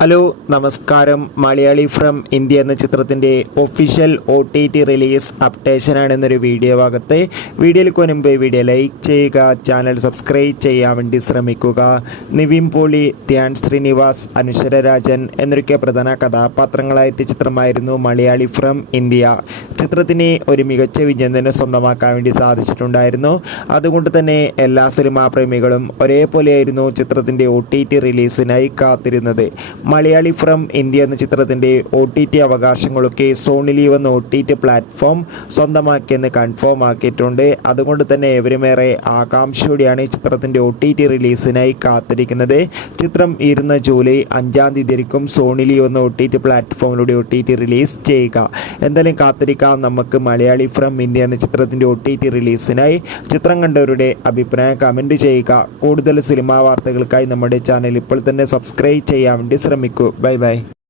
Hello നമസ്കാരം. Malayali from India എന്ന ചിത്രത്തിൻ്റെ ഒഫീഷ്യൽ OTT റിലീസ് അപ്ഡേഷനാണെന്നൊരു വീഡിയോ ഭാഗത്ത് വീഡിയോയിൽ മുൻപ് വീഡിയോ ലൈക്ക് ചെയ്യുക, ചാനൽ സബ്സ്ക്രൈബ് ചെയ്യാൻ വേണ്ടി ശ്രമിക്കുക. നിവിൻ പോളി, ധ്യാൻ ശ്രീനിവാസ്, അനുശ്വര രാജൻ എന്നൊക്കെ പ്രധാന കഥാപാത്രങ്ങളായ ചിത്രമായിരുന്നു മലയാളി ഫ്രം ഇന്ത്യ. ചിത്രത്തിന് ഒരു മികച്ച വിജയം തന്നെ സ്വന്തമാക്കാൻ വേണ്ടി സാധിച്ചിട്ടുണ്ടായിരുന്നു. അതുകൊണ്ട് തന്നെ എല്ലാ സിനിമാ പ്രേമികളും ഒരേപോലെയായിരുന്നു ചിത്രത്തിൻ്റെ OTT റിലീസിനായി കാത്തിരുന്നത്. മലയാളി ഫ്രം ഇന്ത്യ എന്ന ചിത്രത്തിൻ്റെ OTT അവകാശങ്ങളൊക്കെ സോണി ലീവ് എന്ന OTT പ്ലാറ്റ്ഫോം സ്വന്തമാക്കിയെന്ന് കൺഫേം ആക്കിയിട്ടുണ്ട്. അതുകൊണ്ട് തന്നെ ഏവരുമേറെ ആകാംക്ഷയോടെയാണ് ചിത്രത്തിൻ്റെ OTT റിലീസിനായി കാത്തിരിക്കുന്നത്. ചിത്രം ഇരുന്ന ജൂലൈ 5-ാം തീയതിയായിരിക്കും സോണി ലീവ് എന്ന OTT പ്ലാറ്റ്ഫോമിലൂടെ OTT റിലീസ് ചെയ്യുക. എന്തായാലും കാത്തിരിക്കാം നമുക്ക് മലയാളി ഫ്രം ഇന്ത്യ എന്ന ചിത്രത്തിൻ്റെ OTT റിലീസിനായി. ചിത്രം കണ്ടവരുടെ അഭിപ്രായം കമൻറ്റ് ചെയ്യുക. കൂടുതൽ സിനിമാ വാർത്തകൾക്കായി നമ്മുടെ ചാനൽ ഇപ്പോൾ തന്നെ സബ്സ്ക്രൈബ് ചെയ്യാൻ വേണ്ടി ശ്രമിക്കൂ. Bye bye.